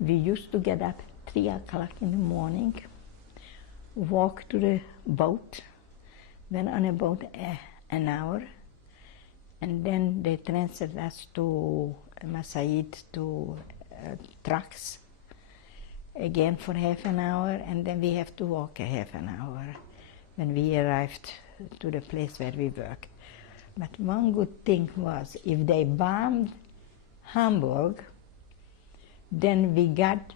We used to get up 3 o'clock in the morning, walk to the boat, went on a boat an hour, and then they transferred us to Masaid to trucks again for half an hour, and then we have to walk a half an hour when we arrived to the place where we work. But one good thing was, if they bombed Hamburg, then we got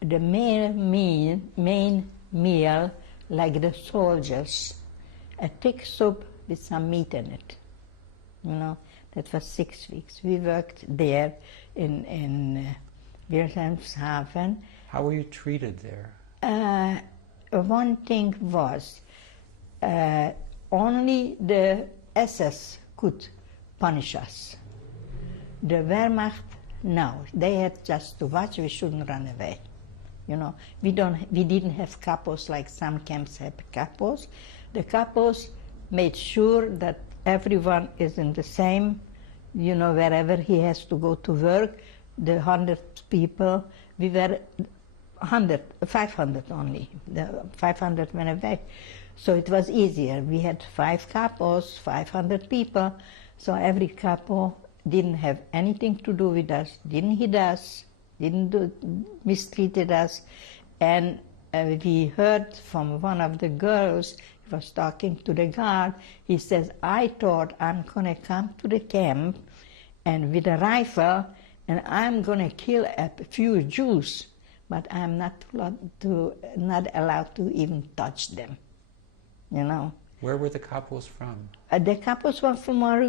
the main meal, like the soldiers, a thick soup with some meat in it. You know, that was 6 weeks. We worked there in Wilhelmshaven. How were you treated there? One thing was, only the SS could punish us. The Wehrmacht, no. They had just to watch. We shouldn't run away. You know, we didn't have capos like some camps have capos. The capos made sure that everyone is in the same, you know, wherever he has to go to work. The 100 people, we were 500 only. The 500 went away. So it was easier. We had 5 capos, 500 people. So every capo didn't have anything to do with us, didn't hit us, mistreated us. And we heard from one of the girls, he was talking to the guard, he says, I thought I'm going to come to the camp and with a rifle and I'm going to kill a few Jews, but I'm not allowed to even touch them, you know. Where were the capos from? The capos were from our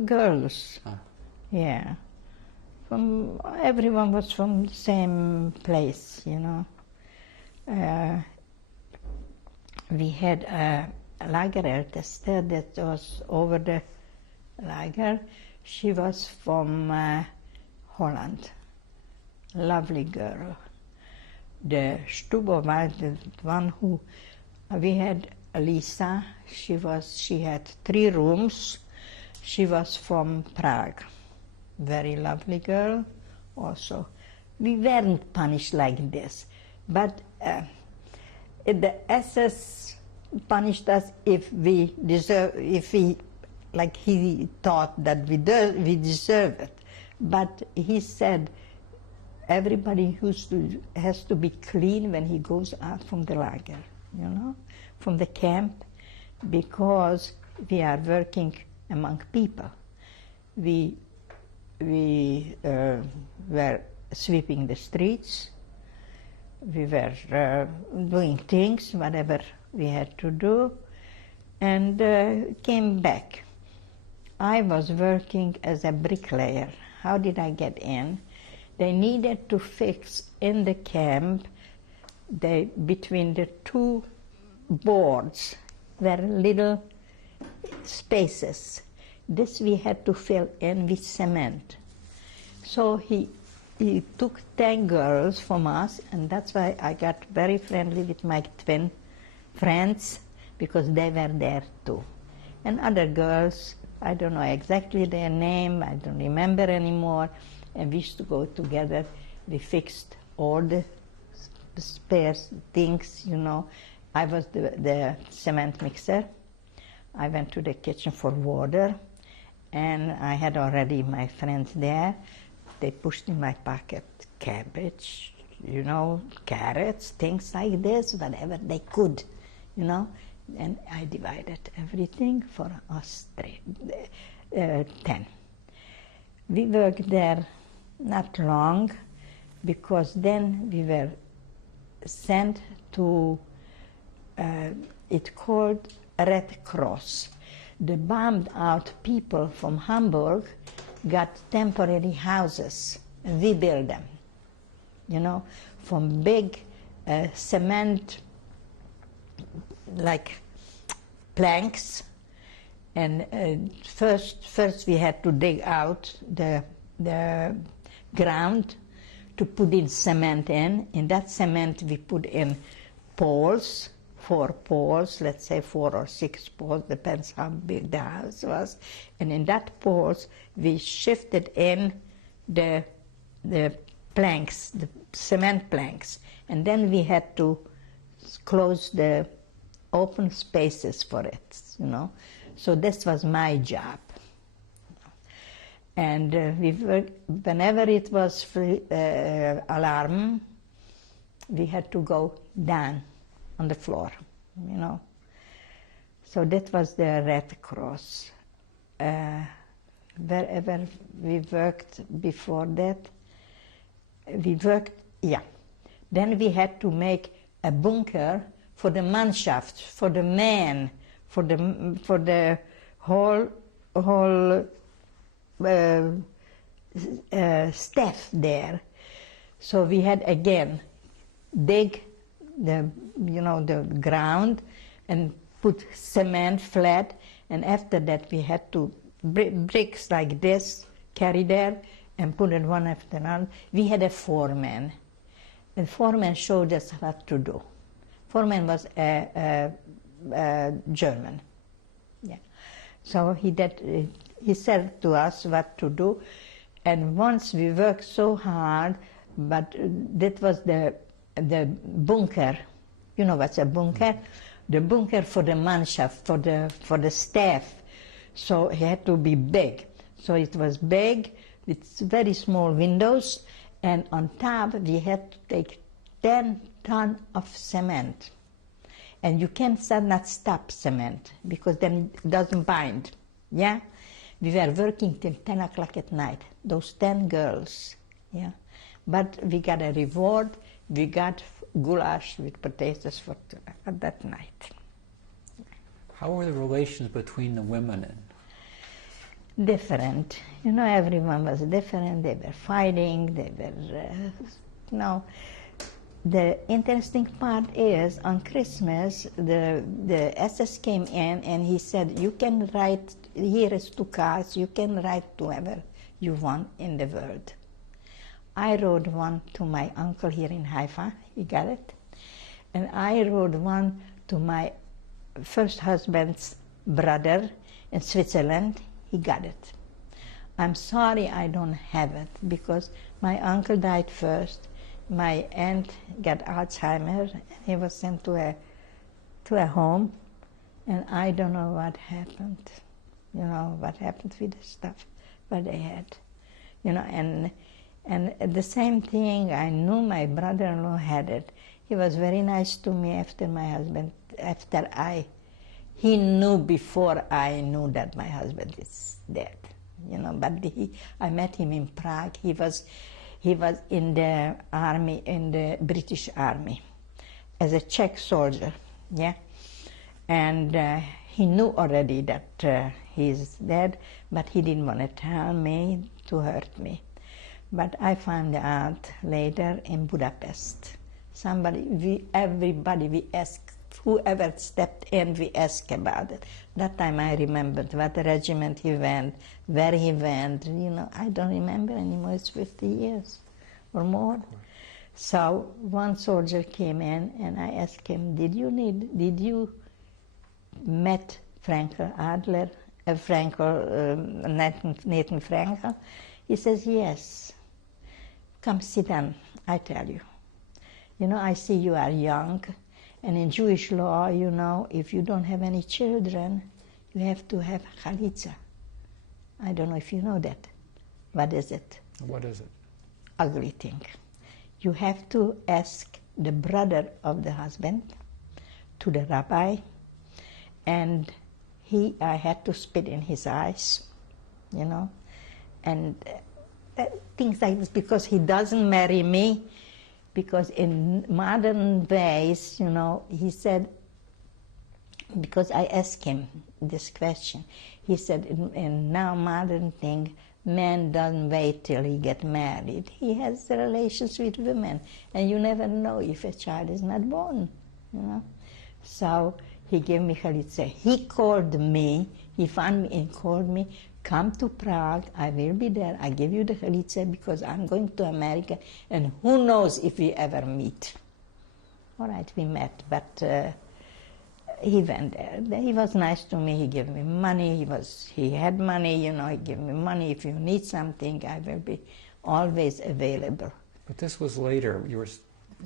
girls. Huh. Yeah. Everyone was from the same place, you know. We had a Lagerälteste that was over the lager. She was from Holland. Lovely girl. The Stubova, the one who we had, Lisa, she had 3 rooms. She was from Prague. Very lovely girl also. We weren't punished like this, but the SS punished us if we like he thought that we deserve it. But he said everybody has to be clean when he goes out from the lager, you know, from the camp, because we are working among people. We were sweeping the streets. We were doing things, whatever we had to do, and came back. I was working as a bricklayer. How did I get in? They needed to fix in the camp, between the 2 boards were little spaces. This we had to fill in with cement. So he took 10 girls from us, and that's why I got very friendly with my twin friends, because they were there too. And other girls, I don't know exactly their name, I don't remember anymore, and we used to go together. We fixed all the spare things, you know. I was the cement mixer. I went to the kitchen for water, and I had already my friends there. They pushed in my pocket cabbage, you know, carrots, things like this, whatever they could, you know. And I divided everything for us 10. We worked there not long, because then we were sent to, it called Red Cross. The bombed out people from Hamburg got temporary houses, and we built them, you know, from big cement, like planks, and first we had to dig out the ground to put in cement in. In that cement we put in poles, 4 poles, let's say 4 or 6 poles, depends how big the house was. And in that poles we shifted in the planks, the cement planks, and then we had to close the open spaces for it, you know. So this was my job. And whenever it was alarm, we had to go down on the floor, you know. So that was the Red Cross. Wherever we worked before that, Then we had to make a bunker for the Mannschaft, for the men, for the whole staff there. So we had again dig the ground and put cement flat, and after that we had to bricks like this carry there and put it one after another. We had a foreman, and foreman showed us what to do. Foreman was a German, yeah. So he said to us what to do, and once we worked so hard, but that was the bunker. You know what's a bunker? The bunker for the Mannschaft, for the staff. So it had to be big. So it was big with very small windows, and on top we had to take 10 tons of cement. And you cannot stop cement because then it doesn't bind. Yeah, we were working till 10 o'clock at night. Those 10 girls. Yeah, but we got a reward. We got goulash with potatoes for that night. How were the relations between the women? Different. You know, everyone was different. They were fighting. They were, The interesting part is on Christmas, the SS came in and he said, you can write, here is 2 cards, you can write to whoever you want in the world. I wrote one to my uncle here in Haifa, he got it. And I wrote one to my first husband's brother in Switzerland, he got it. I'm sorry I don't have it because my uncle died first. My aunt got Alzheimer's, and he was sent to a home, and I don't know what happened. You know, what happened with the stuff what they had. You know, and the same thing, I knew my brother-in-law had it. He was very nice to me after my husband, he knew before I knew that my husband is dead. You know, but I met him in Prague. He was in the army, in the British Army, as a Czech soldier, yeah? And he knew already that he's dead, but he didn't want to tell me to hurt me. But I found out later in Budapest. Everybody we asked, whoever stepped in, we asked about it. That time I remembered what regiment he went, where he went. You know, I don't remember anymore. It's 50 years or more. So one soldier came in and I asked him, did you met Frankel Adler, Nathan Frankel? He says, yes. Come sit down, I tell you. You know, I see you are young. And in Jewish law, you know, if you don't have any children, you have to have chalitza. I don't know if you know that. What is it? What is it? Ugly thing. You have to ask the brother of the husband to the rabbi, and I had to spit in his eyes, you know, and things like this, because he doesn't marry me. Because in modern ways, you know, he said, because I asked him this question, he said, in now modern thing, man doesn't wait till he get married. He has relations with women, and you never know if a child is not born, you know. So he gave me chalitza. He called me, he found me and called me, come to Prague, I will be there, I give you the chalitza because I'm going to America, and who knows if we ever meet. All right, we met, but he went there. He was nice to me, he gave me money, he had money, you know, he gave me money. If you need something, I will be always available. But this was later. You were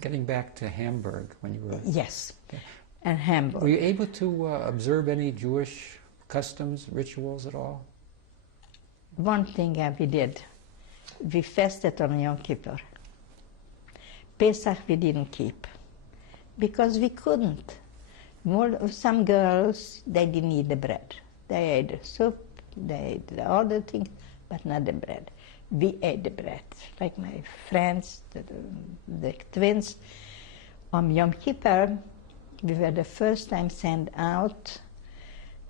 getting back to Hamburg when you were... Yes, Okay. and Hamburg. Were you able to observe any Jewish customs, rituals at all? One thing we did, we fasted on Yom Kippur. Pesach we didn't keep, because we couldn't. Some girls, they didn't eat the bread. They ate the soup, they ate all the things, but not the bread. We ate the bread, like my friends, the twins. On Yom Kippur, we were the first time sent out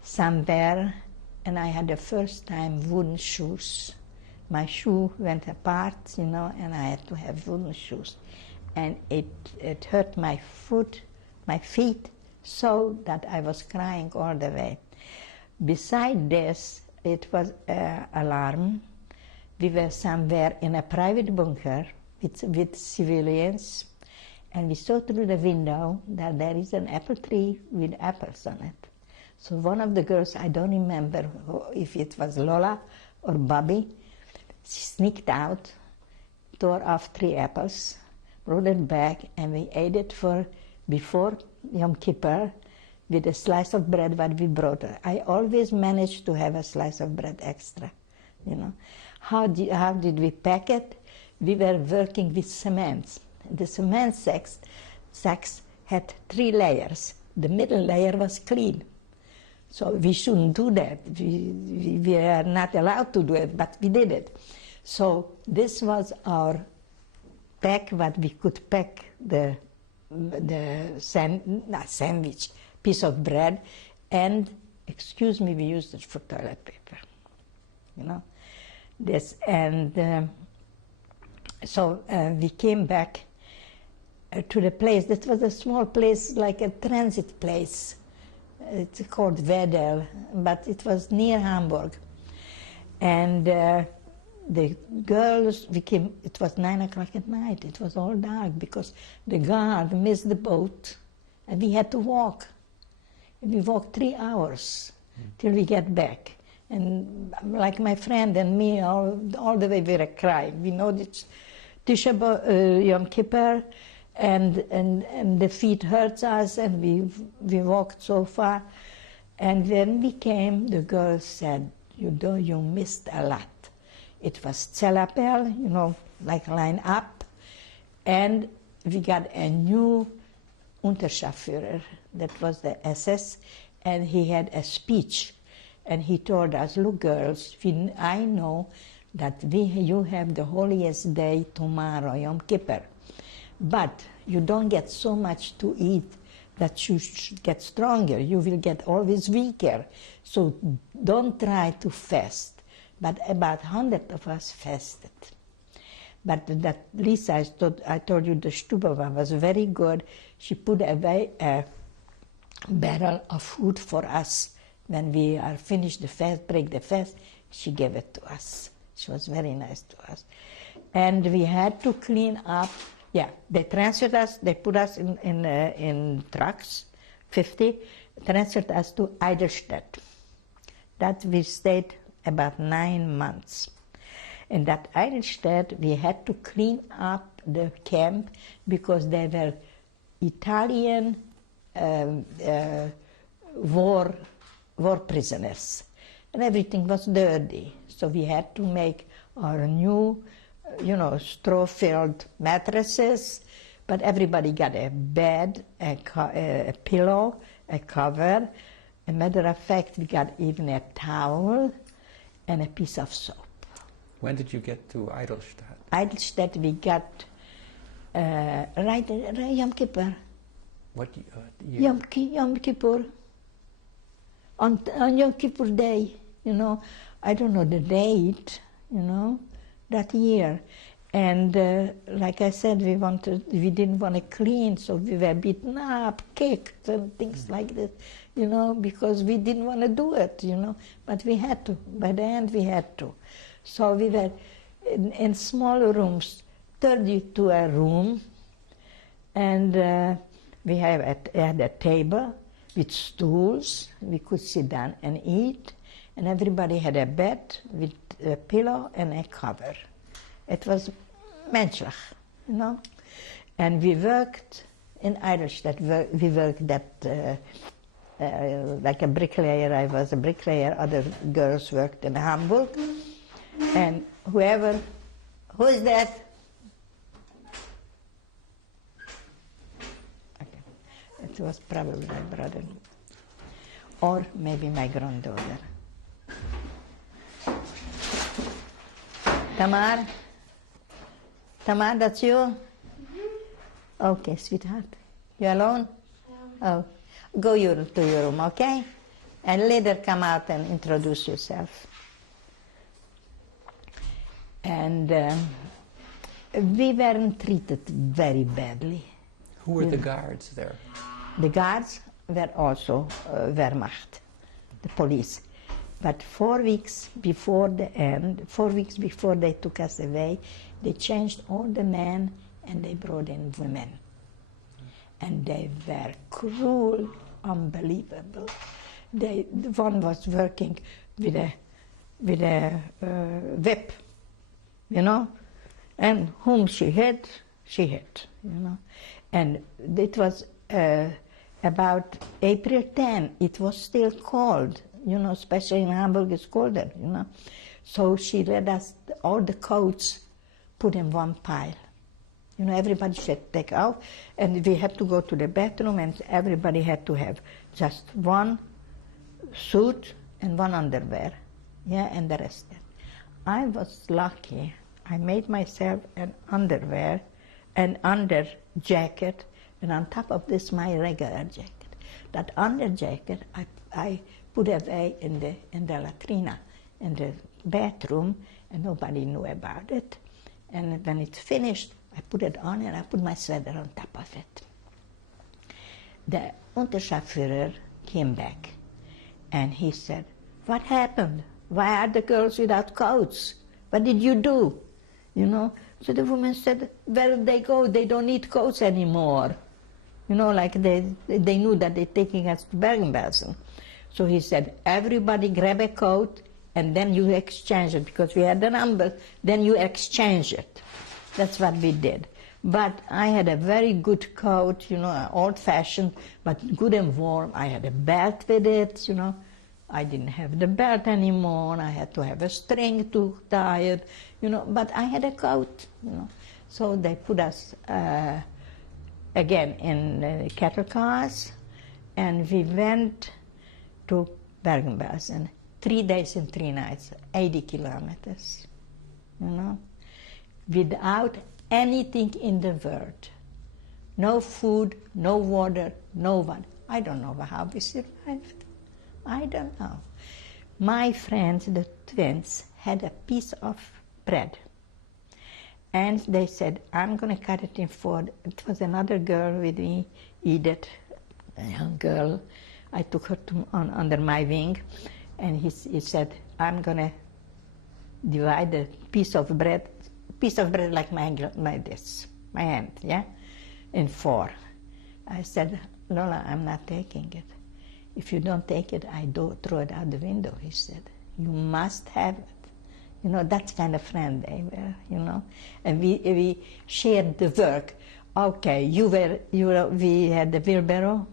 somewhere, and I had the first time wooden shoes. My shoe went apart, and I had to have wooden shoes. And it hurt my feet, so that I was crying all the way. Beside this, it was an alarm. We were somewhere in a private bunker with civilians, and we saw through the window that there is an apple tree with apples on it. So one of the girls, I don't remember if it was Lola or Bobby, she sneaked out, tore off 3 apples, brought it back, and we ate it before Yom Kippur with a slice of bread what we brought. I always managed to have a slice of bread extra, How did we pack it? We were working with cement. The cement sacks had 3 layers. The middle layer was clean. So we shouldn't do that. We are not allowed to do it, but we did it. So this was our pack, what we could pack the sandwich, piece of bread, and, excuse me, we used it for toilet paper, This, and so we came back to the place. That was a small place, like a transit place. It's called Wedel, but it was near Hamburg. And the girls, it was 9 o'clock at night. It was all dark because the guard missed the boat, and we had to walk. And we walked 3 hours till we get back. And like my friend and me, all the way we were crying. We know it's Tisha Yom Kippur, and the feet hurts us, and we walked so far. And when we came, the girl said, you missed a lot. It was Zellapel, like line up, and we got a new Unterscharführer, that was the SS, and he had a speech. And he told us, look, girls, I know that you have the holiest day tomorrow, Yom Kippur. But you don't get so much to eat that you should get stronger. You will get always weaker. So don't try to fast. But about 100 of us fasted. But that Lisa, I told you the Stubova was very good. She put away a barrel of food for us. When we are finished the fast, break the fast, she gave it to us. She was very nice to us. And we had to clean up. Yeah, they transferred us, they put us in trucks, 50, transferred us to Eidelstedt. That we stayed about 9 months. In that Eidelstedt, we had to clean up the camp because they were Italian war prisoners, and everything was dirty. So we had to make our new, straw-filled mattresses, but everybody got a bed, a pillow, a cover. As a matter of fact, we got even a towel and a piece of soap. When did you get to Eidelstedt? Eidelstedt we got right Yom Kippur. What year? Yom Kippur. On Yom Kippur Day, I don't know the date, that year. And like I said, we didn't want to clean, so we were beaten up, kicked, and things like this, because we didn't want to do it, but we had to. By the end, we had to. So we were in small rooms, 32 a room, and we had a table with stools. We could sit down and eat, and everybody had a bed with a pillow and a cover. It was menschlich. you know. And we worked in Eidelstedt. We worked like a bricklayer. I was a bricklayer. Other girls worked in Hamburg. And who is that? Okay. It was probably my brother. Or maybe my granddaughter. Tamar? Tamar, that's you? Okay, sweetheart. You alone? Oh, go to your room, okay? And later come out and introduce yourself. And we weren't treated very badly. Who were the guards there? The guards were also Wehrmacht, the police. But 4 weeks before the end, 4 weeks before they took us away, they changed all the men and they brought in women. And they were cruel, unbelievable. The one was working with a whip, you know, and whom she hit, you know. And it was about April 10, it was still cold, you know, especially in Hamburg it's colder, you know. So she let us, all the coats, put in one pile. You know, everybody should take out, and we had to go to the bathroom, and everybody had to have just one suit and one underwear, yeah, and the rest. I was lucky. I made myself an underwear, an under jacket, and on top of this, my regular jacket. That under jacket, I put away in the latrina, in the bathroom, and nobody knew about it. And when it's finished, I put it on and I put my sweater on top of it. The Unterscharführer came back and he said, "What happened? Why are the girls without coats? What did you do?" You know, so the woman said, "Where they go? They don't need coats anymore." You know, like they knew that they're taking us to Bergen-Belsen. So he said, "Everybody grab a coat and then you exchange it, because we had the number, then you exchange it." That's what we did. But I had a very good coat, you know, old-fashioned, but good and warm. I had a belt with it, you know. I didn't have the belt anymore. I had to have a string to tie it, you know, but I had a coat, you know. So they put us again in cattle cars, and we went to Bergen-Belsen. 3 days and 3 nights, 80 kilometers, you know, without anything in the world. No food, no water, no one. I don't know how we survived. I don't know. My friends, the twins, had a piece of bread. And they said, "I'm going to cut it in 4. It was another girl with me, Edith, a young girl. I took her under my wing. And he said, "I'm going to divide a piece of bread like my hand, yeah, in 4. I said, "Lola, I'm not taking it. If you don't take it, I do throw it out the window," he said. "You must have it." You know, that kind of friend they were, you know. And we shared the work. Okay, we had the wheelbarrow.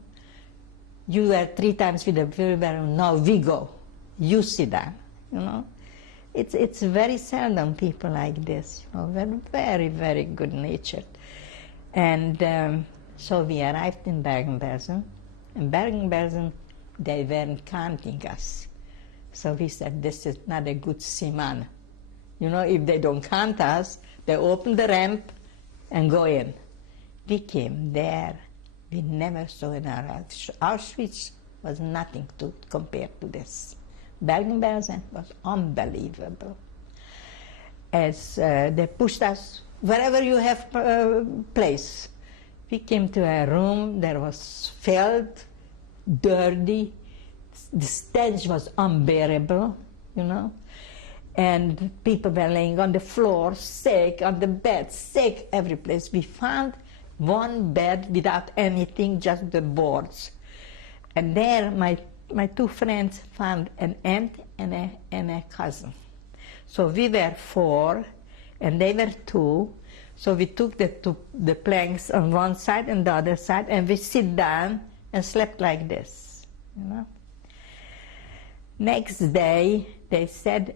You were 3 times with the wheelbarrow, now we go. You sit down, you know. It's very seldom people like this, you know. They're very, very good-natured. And so we arrived in Bergen-Belsen. In Bergen-Belsen, they weren't counting us. So we said, "This is not a good siman." You know, if they don't count us, they open the ramp and go in. We came there. We never saw in our lives. Auschwitz was nothing to compare to this. Bergen-Belsen was unbelievable. As they pushed us, wherever you have place. We came to a room that was filled, dirty. The stench was unbearable, you know. And people were laying on the floor, sick, on the bed, sick, every place. We found one bed without anything, just the boards. And there my 2 friends found an aunt and a cousin. So we were 4, and they were 2. So we took the planks on one side and the other side, and we sit down and slept like this, you know. Next day, they said,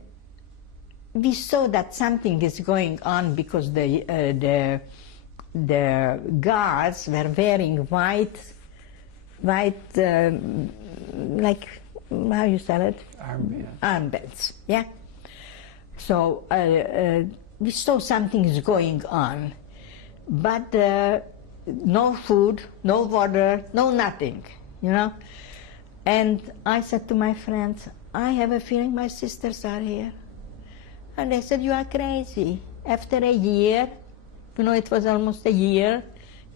we saw that something is going on because the guards were wearing white, like, how you say it? Armbands. Armbands, yeah. So we saw something is going on, but no food, no water, no nothing, you know. And I said to my friends, I have a feeling my sisters are here. And they said, you are crazy. After a year, you know, it was almost a year,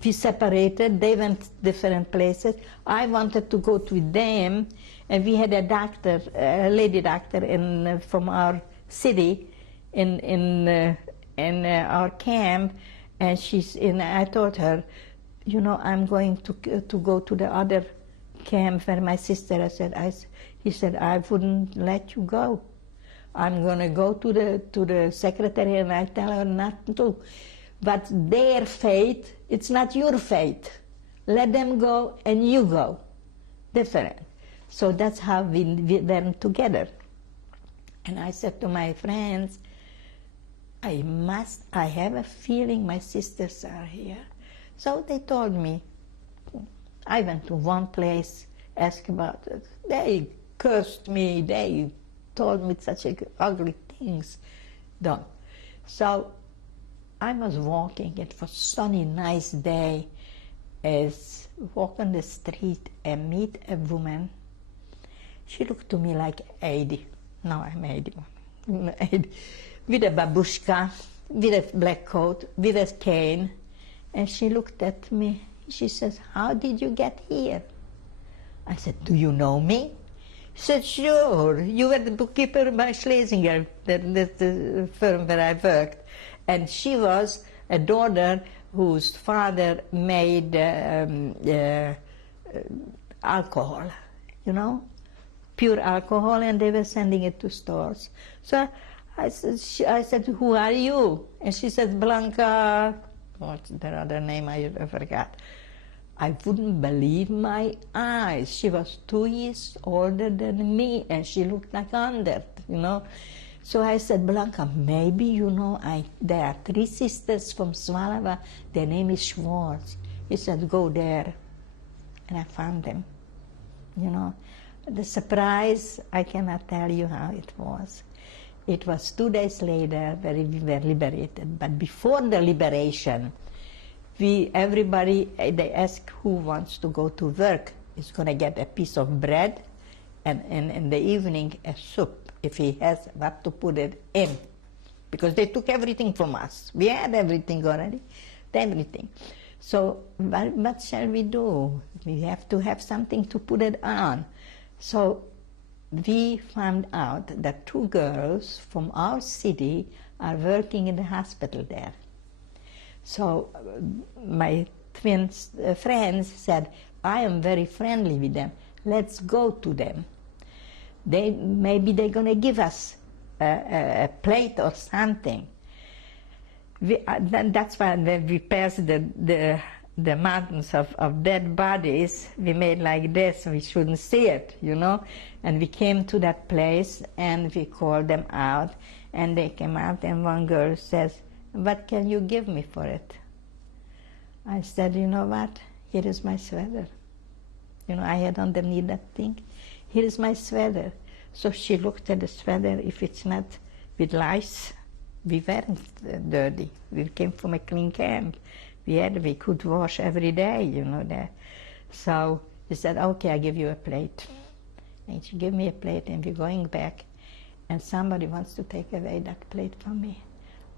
we separated, they went different places. I wanted to go with them, and we had a doctor, a lady doctor from our city in our camp, and I told her, you know, I'm going to go to the other camp where my sister he said, I wouldn't let you go. I'm going to go to the secretary and I tell her not to. But their fate, it's not your fate. Let them go and you go. Different. So that's how we went together. And I said to my friends, I have a feeling my sisters are here. So they told me. I went to one place, asked about it. They cursed me, they told me such ugly things done. So I was walking, it was sunny, nice day, as walk on the street and meet a woman. She looked to me like 80. Now I'm 81. 80. With a babushka, with a black coat, with a cane. And she looked at me. She says, how did you get here? I said, do you know me? She said, sure. You were the bookkeeper by Schlesinger, the firm where I worked. And she was a daughter whose father made alcohol, you know, pure alcohol, and they were sending it to stores. So I said, who are you? And she said, Blanca, what's the other name? I forgot. I wouldn't believe my eyes. She was 2 years older than me, and she looked like 100, you know. So I said, Blanca, maybe you know there are 3 sisters from Svalava. Their name is Schwartz. He said, go there. And I found them, you know. The surprise, I cannot tell you how it was. It was 2 days later where we were liberated. But before the liberation, everybody, they ask who wants to go to work is going to get a piece of bread and in the evening a soup, if he has what to put it in. Because they took everything from us. We had everything already, everything. So what shall we do? We have to have something to put it on. So we found out that 2 girls from our city are working in the hospital there. So my twin friends said, I am very friendly with them. Let's go to them. Maybe they're going to give us a plate or something. That's why when we passed the mountains of dead bodies, we made like this. We shouldn't see it, you know. And we came to that place and we called them out. And they came out and one girl says, what can you give me for it? I said, you know what? Here is my sweater. You know, I had underneath that thing. Here is my sweater. So she looked at the sweater. If it's not with lice, we weren't dirty. We came from a clean camp. We could wash every day, you know. So she said, okay, I give you a plate. And she gave me a plate, and we're going back. And somebody wants to take away that plate from me.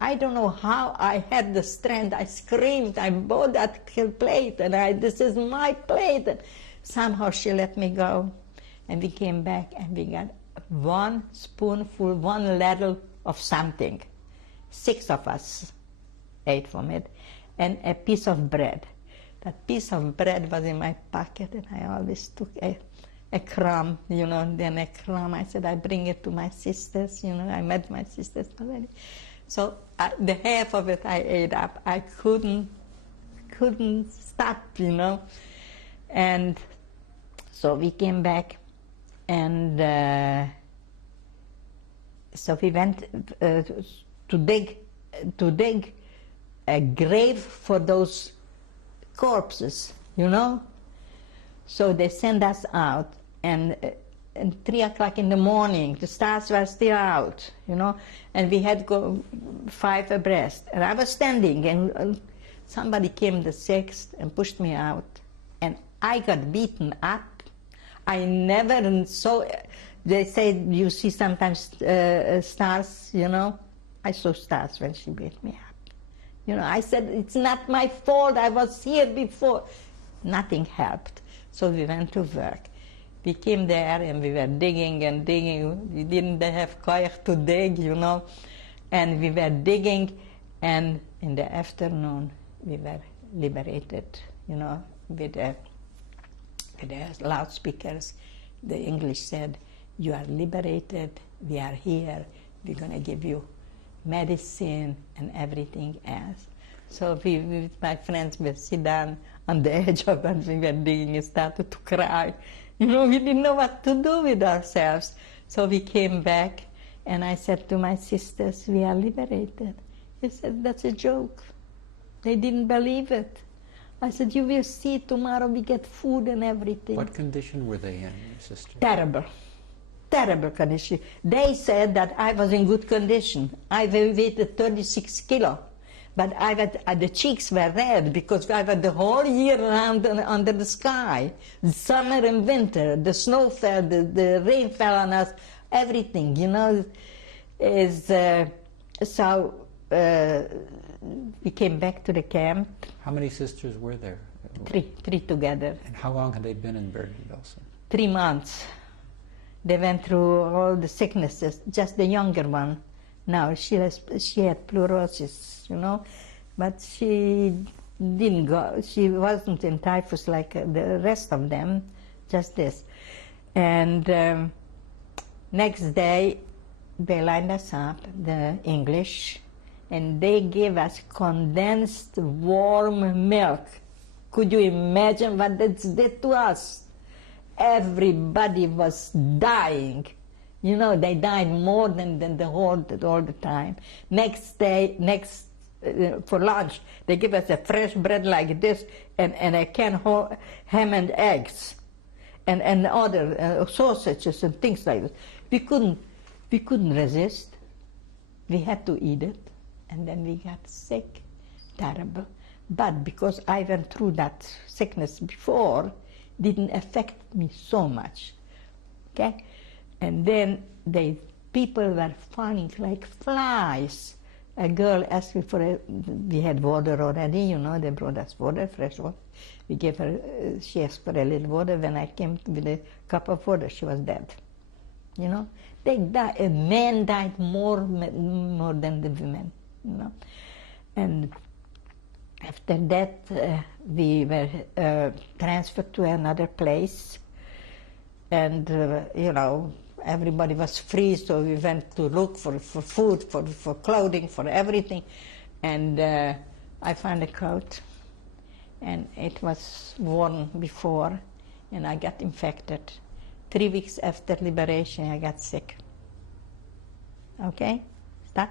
I don't know how I had the strength. I screamed, I bought that plate, and this is my plate. And somehow she let me go. And we came back, and we got 1 spoonful, 1 ladle of something. 6 of us ate from it, and a piece of bread. That piece of bread was in my pocket, and I always took a crumb, you know, then a crumb. I said, I bring it to my sisters, you know. I met my sisters already. So the half of it I ate up. I couldn't stop, you know. And so we came back, and so we went to dig a grave for those corpses, you know. So they sent us out, and at 3 o'clock in the morning, the stars were still out, you know, and we had to go 5 abreast. And I was standing, and somebody came the 6th and pushed me out, and I got beaten up. I never saw, they say you see sometimes stars, you know. I saw stars when she beat me up. You know, I said, it's not my fault, I was here before. Nothing helped. So we went to work. We came there and we were digging and digging. We didn't have kayak to dig, you know. And we were digging, and in the afternoon we were liberated, you know, with the loudspeakers. The English said, you are liberated, we are here, we're going to give you medicine and everything else. So we with my friends, we sit down on the edge of it, we were digging and started to cry. You know, we didn't know what to do with ourselves. So we came back, and I said to my sisters, we are liberated. They said, that's a joke. They didn't believe it. I said, you will see tomorrow we get food and everything. What condition were they in, your sister? Terrible. Terrible condition. They said that I was in good condition. I weighed 36 kilo. But the cheeks were red because I was the whole year round under the sky. Summer and winter, the snow fell, the rain fell on us, everything, you know. So we came back to the camp. How many sisters were there? Three together. And how long had they been in Bergen-Belsen? 3 months. They went through all the sicknesses, just the younger one. Now she had pleurosis, you know, but she didn't go. She wasn't in typhus like the rest of them, just this. And next day, they lined us up, the English, and they gave us condensed warm milk. Could you imagine what that did to us? Everybody was dying. You know, they died more than all the time. Next day, for lunch, they give us a fresh bread like this and a can of ham and eggs and other sausages and things like that. We couldn't resist. We had to eat it, and then we got sick, terrible. But because I went through that sickness before, didn't affect me so much, okay? And then people were falling like flies. A girl asked me we had water already, you know, they brought us water, fresh water. We gave her, she asked for a little water. When I came with a cup of water, she was dead. You know, they died, a man died more than the women, you know. And after that, we were transferred to another place. And, you know, everybody was free, so we went to look for food, for clothing, for everything. And I found a coat, and it was worn before, and I got infected. 3 weeks after liberation, I got sick. Okay? Stop.